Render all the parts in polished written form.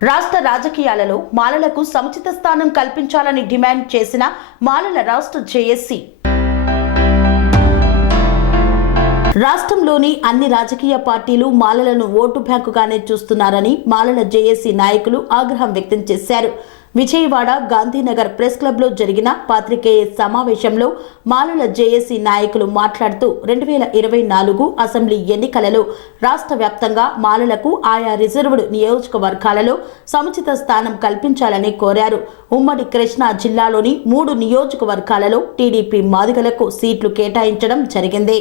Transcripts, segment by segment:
రాష్ట్ర రాజకీయాలలో మాలలకు సముచిత స్థానం కల్పించాలని డిమాండ్ చేసిన మాలల రాష్ట్ర జేఏసీ రాష్ట్రంలోని అన్ని రాజకీయ పార్టీలు మాలలను ఓటు బ్యాంకుగానే చూస్తున్నారని మాలల జేఏసీ నాయకులు ఆగ్రహం వ్యక్తం చేశారు. విజయవాడ గాంధీనగర్ ప్రెస్ క్లబ్లో జరిగిన పాత్రికేయ సమావేశంలో మాలల జేఏసీ నాయకులు మాట్లాడుతూ 2024 అసెంబ్లీ ఎన్నికలలో రాష్ట్ర వ్యాప్తంగా మాలలకు ఆయా రిజర్వ్డ్ నియోజకవర్గాలలో సముచిత స్థానం కల్పించాలని కోరారు. ఉమ్మడి కృష్ణా జిల్లాలోని 3 నియోజకవర్గాలలో టీడీపీ మాదిగలకు సీట్లు కేటాయించడం జరిగింది.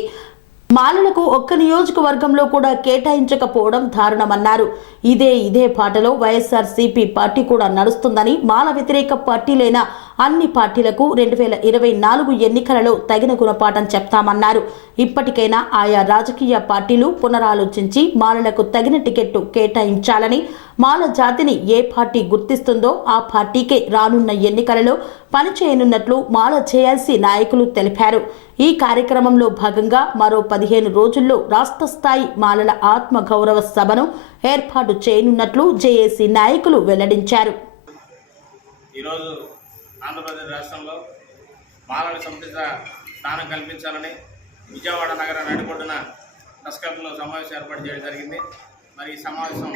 మాలలకు ఒక్క నియోజకవర్గంలో కూడా కేటాయించకపోవడం దారుణమన్నారు. ఇదే పాటలో వైఎస్ఆర్సీపీ పార్టీ కూడా నడుస్తుందని, మాల వ్యతిరేక పార్టీలైన అన్ని పార్టీలకు 2024 ఎన్నికలలో తగిన గుణపాఠం చెప్తామన్నారు. ఇప్పటికైనా ఆయా రాజకీయ పార్టీలు పునరాలోచించి మాలలకు తగిన టికెట్టు కేటాయించాలని, మాల జాతిని ఏ పార్టీ గుర్తిస్తుందో ఆ పార్టీకే రానున్న ఎన్నికలలో పనిచేయనున్నట్లు మాల జేఏసీ నాయకులు తెలిపారు. ఈ కార్యక్రమంలో భాగంగా మరో 15 రోజుల్లో రాష్ట్ర స్థాయి మాలల ఆత్మ గౌరవ సభను ఏర్పాటు చేయనున్నట్లు జేఏసీ నాయకులు వెల్లడించారు. ఈరోజు ఆంధ్రప్రదేశ్ రాష్ట్రంలో మాలల సముచిత స్థానం కల్పించాలని విజయవాడ నగర నడిబొడ్డున ప్రెస్ క్లబ్లో సమావేశం ఏర్పాటు చేయడం జరిగింది. మరి ఈ సమావేశం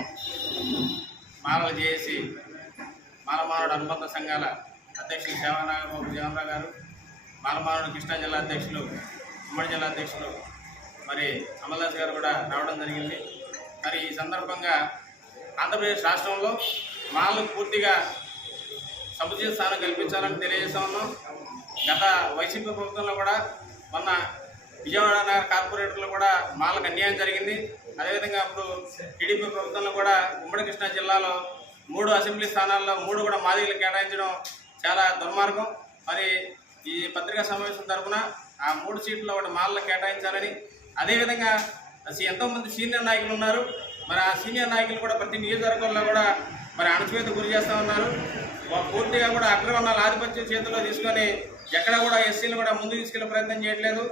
మాలల జేఏసీ మాలమానుడు అనుబంధ సంఘాల అధ్యక్షులు సేవానాగబాబు జీవనరావు గారు, మాలమానుడు కృష్ణా జిల్లా అధ్యక్షులు, ఉమ్మడి జిల్లా అధ్యక్షులు మరి అమల్దాస్ గారు కూడా రావడం జరిగింది. మరి ఈ సందర్భంగా ఆంధ్రప్రదేశ్ రాష్ట్రంలో మాలకు పూర్తిగా సముచిత స్థానం కల్పించాలని తెలియజేస్తా ఉన్నాం. గత వైసీపీ ప్రభుత్వంలో కూడా మొన్న విజయవాడ నగర కార్పొరేటర్లో కూడా మాలకు అన్యాయం జరిగింది. అదేవిధంగా ఇప్పుడు టీడీపీ ప్రభుత్వంలో కూడా ఉమ్మడి కృష్ణా జిల్లాలో 3 అసెంబ్లీ స్థానాల్లో 3 కూడా మాదిగలు కేటాయించడం చాలా దుర్మార్గం. మరి ఈ పత్రికా సమావేశం తరఫున ఆ 3 సీట్లలో ఒకటి మాలలో కేటాయించాలని, అదేవిధంగా ఎంతోమంది సీనియర్ నాయకులు ఉన్నారు. మరి ఆ సీనియర్ నాయకులు కూడా ప్రతి నియోజకవర్గంలో కూడా మరి అణచివేత గురి చేస్తూ ఉన్నారు. పూర్తిగా కూడా అగ్రవర్ణాల ఆధిపత్యం చేతిలో తీసుకొని ఎక్కడ కూడా ఎస్సీలను కూడా ముందుకు తీసుకెళ్లే ప్రయత్నం చేయట్లేదు.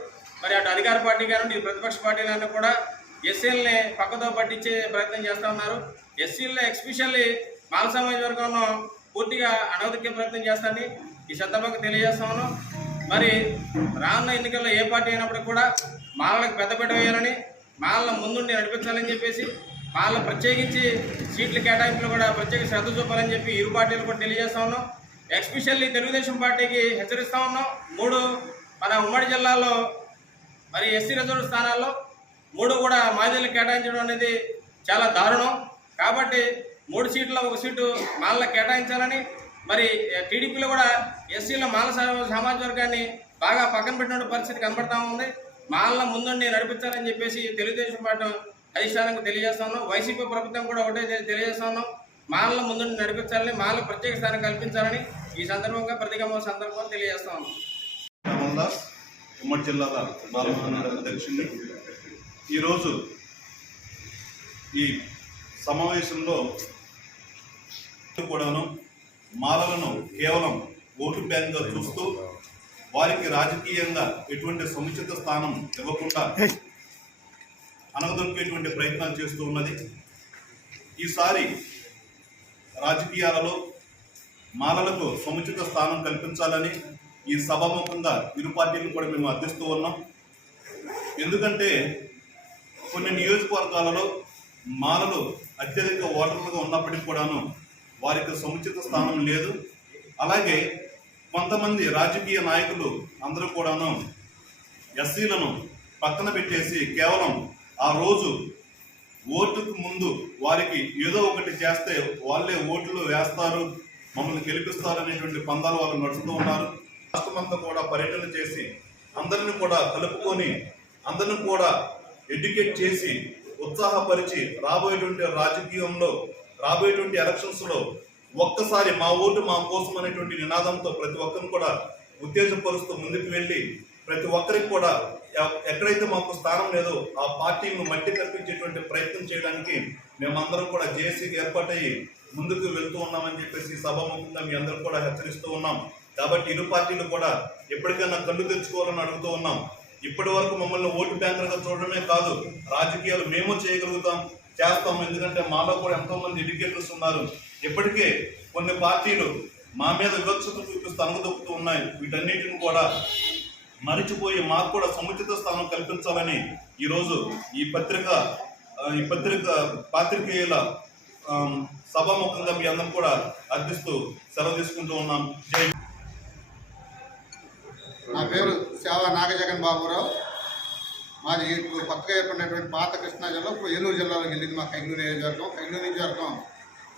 మరి అటు అధికార పార్టీ కానీ ప్రతిపక్ష పార్టీలన్నీ కూడా ఎస్సీలని పక్కతో పట్టించే ప్రయత్నం చేస్తూ ఉన్నారు. ఎస్సీల్లో ఎస్పెషల్లీ మాల సమాజ వర్గంలో పూర్తిగా అణగదొక్కే ప్రయత్నం చేస్తారని ఈ సందర్భంగా తెలియజేస్తా ఉన్నాం. మరి రానున్న ఎన్నికల్లో ఏ పార్టీ అయినప్పటికీ కూడా మాలలకు పెద్దపీట వేయాలని, మాలను ముందుండి నడిపించాలని చెప్పేసి, మాలను ప్రత్యేకించి సీట్ల కేటాయింపులు కూడా ప్రత్యేక శ్రద్ధ చూపాలని చెప్పి ఇరు పార్టీలు కూడా తెలియజేస్తా ఉన్నాం. ఎస్పెషల్లీ తెలుగుదేశం పార్టీకి హెచ్చరిస్తూ ఉన్నాం. 3 మన ఉమ్మడి జిల్లాలో మరి ఎస్సీ రిజర్వ్ స్థానాల్లో 3 కూడా మాదిగలకు కేటాయించడం అనేది చాలా దారుణం. కాబట్టి 3 సీట్ల 1 సీటు మాలకు కేటాయించాలని, మరి టీడీపీలో కూడా ఎస్సీలో మాల సమాజ వర్గాన్ని బాగా పక్కన పెట్టిన పరిస్థితి కనబడతా ఉంది. మాలను ముందుండి నడిపించాలని చెప్పేసి తెలుగుదేశం పార్టీ అధిష్టానానికి తెలియజేస్తా ఉన్నాం. వైసీపీ ప్రభుత్వం కూడా ఒకటే తెలియజేస్తా ఉన్నాం. మాలను ముందుండి నడిపించాలని, మాలకు ప్రత్యేక స్థానం కల్పించాలని ఈ సందర్భంగా ప్రతిగమ సందర్భంగా తెలియజేస్తా ఉన్నాం. ఉమ్మడి జిల్లాల మాలమానుడు అధ్యక్షుడిని ఈరోజు ఈ సమావేశంలో కూడాను మాలలను కేవలం ఓటు బ్యాంక్గా చూస్తూ వారికి రాజకీయంగా ఎటువంటి సముచిత స్థానం ఇవ్వకుండా అనగదొక్కేటువంటి ప్రయత్నాలు చేస్తూ ఉన్నది. ఈసారి రాజకీయాలలో మాలలకు సముచిత స్థానం కల్పించాలని ఈ సభాముఖంగా ఇరు పార్టీలు కూడా మేము అర్థిస్తూ ఉన్నాం. ఎందుకంటే కొన్ని నియోజకవర్గాలలో మాలలు అత్యధిక ఓటర్లుగా ఉన్నప్పటికీ కూడాను వారికి సముచిత స్థానం లేదు. అలాగే కొంతమంది రాజకీయ నాయకులు అందరూ కూడాను ఎస్సీలను పక్కన పెట్టేసి కేవలం ఆ రోజు ఓటుకు ముందు వారికి ఏదో ఒకటి చేస్తే వాళ్ళే ఓట్లు వేస్తారు, మమ్మల్ని గెలిపిస్తారు అనేటువంటి పందాలు వాళ్ళు నడుస్తూ ఉన్నారు. రాష్ట్రమంతా కూడా పర్యటన చేసి అందరిని కూడా కలుపుకొని అందరిని కూడా ఎడ్యుకేట్ చేసి ఉత్సాహపరిచి రాబోయేటువంటి రాజకీయంలో రాబోయేటువంటి ఎలక్షన్స్లో ఒక్కసారి మా ఓటు మా కోసం అనేటువంటి నినాదంతో ప్రతి ఒక్కరిని కూడా ఉత్తేజపరుస్తూ ముందుకు వెళ్ళి ప్రతి ఒక్కరికి కూడా ఎక్కడైతే మాకు స్థానం లేదో ఆ పార్టీని మట్టి కల్పించేటువంటి ప్రయత్నం చేయడానికి మేమందరం కూడా జేఏసీకి ఏర్పాటయ్యి ముందుకు వెళ్తూ ఉన్నామని చెప్పేసి సభాముఖంగా మీ అందరూ కూడా హెచ్చరిస్తూ ఉన్నాం. కాబట్టి ఇరు పార్టీలు కూడా ఎప్పటికైనా కళ్ళు తెచ్చుకోవాలని అడుగుతూ ఉన్నాం. ఇప్పటి వరకు మమ్మల్ని ఓటు బ్యాంకులుగా చూడడమే కాదు, రాజకీయాలు మేము చేయగలుగుతాం, చేస్తాము. ఎందుకంటే మాలో కూడా ఎంతోమంది ఎడ్యుకేటర్స్ ఉన్నారు. ఇప్పటికే కొన్ని పార్టీలు మా మీద వివక్షత చూపిస్తూ అణగదొక్కుతూ ఉన్నాయి. వీటన్నిటిని కూడా మరిచిపోయి మాకు కూడా సముచిత స్థానం కల్పించాలని ఈరోజు ఈ పత్రిక పాత్రికేయుల సభాముఖంగా మీ అందరం కూడా అర్థిస్తూ సెలవు తీసుకుంటూ ఉన్నాం. జై. నా పేరు సేవ నాగజగన్ బాబురావు. మాది ఇప్పుడు కొత్తగా ఏర్పడినటువంటి పాత కృష్ణా జిల్లా ఇప్పుడు ఏలూరు జిల్లాలోకి వెళ్ళింది. మా కైగూరు నియోజకవర్గం. కైగూరు నియోజకవర్గం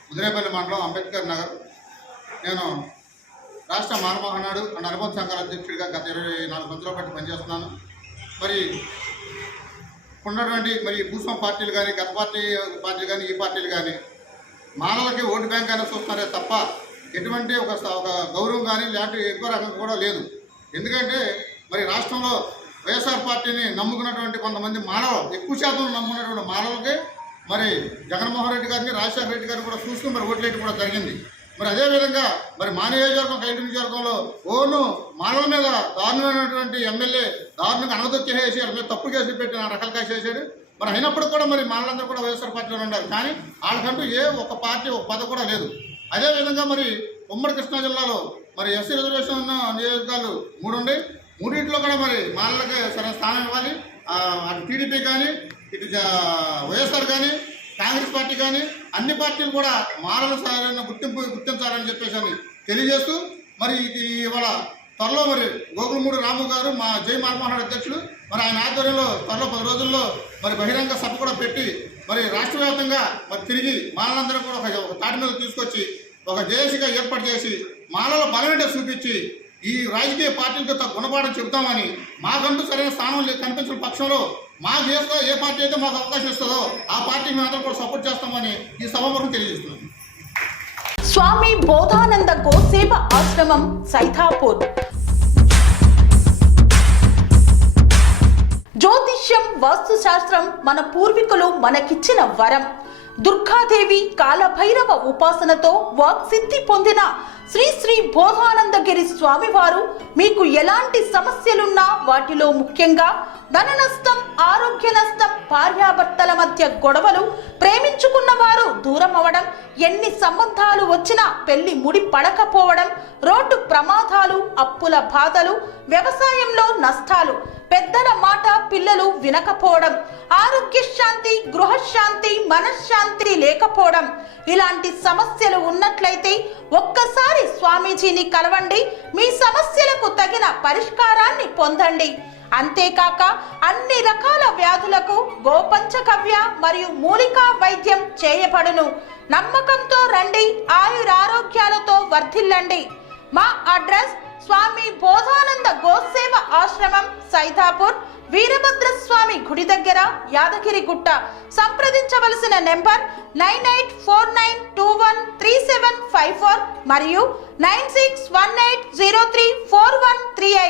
ముదిరేపల్లి మండలం అంబేద్కర్ నగర్. నేను రాష్ట్ర మానవమహానాడు అండ్ అనుబంధ సంఘాల అధ్యక్షుడిగా గత 24 సంవత్సరాల బట్టి పనిచేస్తున్నాను. మరి ఉన్నటువంటి భూస్వామి పార్టీలు కానీ, గత పార్టీలు కానీ, ఈ పార్టీలు కానీ మానవులకి ఓటు బ్యాంక్ అయినా చూస్తున్నారే తప్ప ఎటువంటి ఒక గౌరవం కానీ ఇలాంటి ఎక్కువ రకం కూడా లేదు. ఎందుకంటే మరి రాష్ట్రంలో వైఎస్ఆర్ పార్టీని నమ్ముకున్నటువంటి కొంతమంది మానవులు, ఎక్కువ శాతం నమ్ముకున్నటువంటి మానవులకి మరి జగన్మోహన్ రెడ్డి గారిని, రాజశేఖర రెడ్డి గారిని కూడా చూసుకుని మరి ఓట్లేయడం కూడా జరిగింది. మరి అదేవిధంగా మరి మా నియోజకవర్గం కైంటి నియోజకవర్గంలో మానవుల మీద దారుణమైనటువంటి ఎమ్మెల్యే దారుణంగా అణగదొక్కేసి వాళ్ళ మీద తప్పుడు కేసులు పెట్టి రకాల కేసు వేసాడు. మరి అయినప్పుడు కూడా మరి మానవులందరూ కూడా వైఎస్ఆర్ పార్టీలో ఉన్నారు. కానీ వాళ్ళకంటూ ఒక పార్టీ ఒక పద కూడా లేదు. అదేవిధంగా మరి ఉమ్మడి కృష్ణా జిల్లాలో మరి ఎస్సీ రిజర్వేషన్ ఉన్న నియోజకవర్గాలు 3 ఉన్నాయి. 3 కూడా మరి మానవులకి సరైన స్థానం ఇవ్వాలి. అటు టీడీపీ కానీ, ఇటు వైఎస్ఆర్ కానీ, కాంగ్రెస్ పార్టీ కానీ అన్ని పార్టీలు కూడా మానవుల సరైన గుర్తించాలని చెప్పేసి తెలియజేస్తూ మరి ఇవాళ త్వరలో మరి గోకులమూడి రాము గారు మా జై మానవమహానాడు అధ్యక్షుడు మరి ఆయన ఆధ్వర్యంలో త్వరలో 10 రోజుల్లో మరి బహిరంగ సభ కూడా పెట్టి మరి రాష్ట్ర వ్యాప్తంగా మరి తిరిగి మానవులందరూ కూడా ఒక తాటి మీద తీసుకొచ్చి ఒక జేఏసీగా ఏర్పాటు చేసి మానవుల బలమేంటో చూపించి ఈ రాజకీయ పార్టీలతో గుణపాఠం చెబుతామని, మాకంటూ సరైన స్థానం కనిపించిన పక్షంలో మాకు ఏ పార్టీ అయితే మాకు అవకాశం ఇస్తుందో ఆ పార్టీ మేమందరం కూడా సపోర్ట్ చేస్తామని ఈ సభాముఖంగా తెలియజేస్తున్నాం. స్వామి బోధానంద గోసేవ ఆశ్రమం సైథాపూర్. జ్యోతిష్యం, వాస్తుశాస్త్రం మన పూర్వీకులు మనకిచ్చిన వరం. దుర్గాదేవి, కాలభైరవ ఉపాసనతో వాక్సిద్ధి పొందిన శ్రీ శ్రీ బోధానందగిరి స్వామివారు మీకు ఎలాంటి సమస్యలున్నా, వాటిలో ముఖ్యంగా ధన నష్టం, ఆరోగ్య నష్టం, భార్యాభర్తల మధ్య గొడవలు, ప్రేమించుకున్న వారు దూరం అవడం, ఎన్ని సంబంధాలు వచ్చినా పెళ్లి ముడి పడకపోవడం, రోడ్డు ప్రమాదాలు, అప్పుల బాధలు, వ్యవసాయంలో నష్టాలు, పెద్దల మాట పిల్లలు వినకపోవడం, ఆరోగ్య శాంతి, గృహశాంతి, మనశ్శాంతి లేకపోవడం, ఇలాంటి సమస్యలు ఉన్నట్లయితే ఒక్కసారి స్వామీజీని కలవండి. మీ సమస్యలకు తగిన పరిష్కారాన్ని పొందండి. అంతేకాక అన్ని రకాల వ్యాధులకు గోపంచకవ్య మరియు మూలికా వైద్యం చేయబడును. నమ్మకంతో రండి, ఆయురారోగ్యాలతో వర్ధిల్లండి. మా అడ్రస్ స్వామి బోధానంద గోసేవ ఆశ్రమం, సైథాపూర్, వీరభద్రస్వామి గుడి దగ్గర, యాదగిరిగుట్ట. సంప్రదించవలసిన నెంబర్ 9849213754 మరియు 9618034138.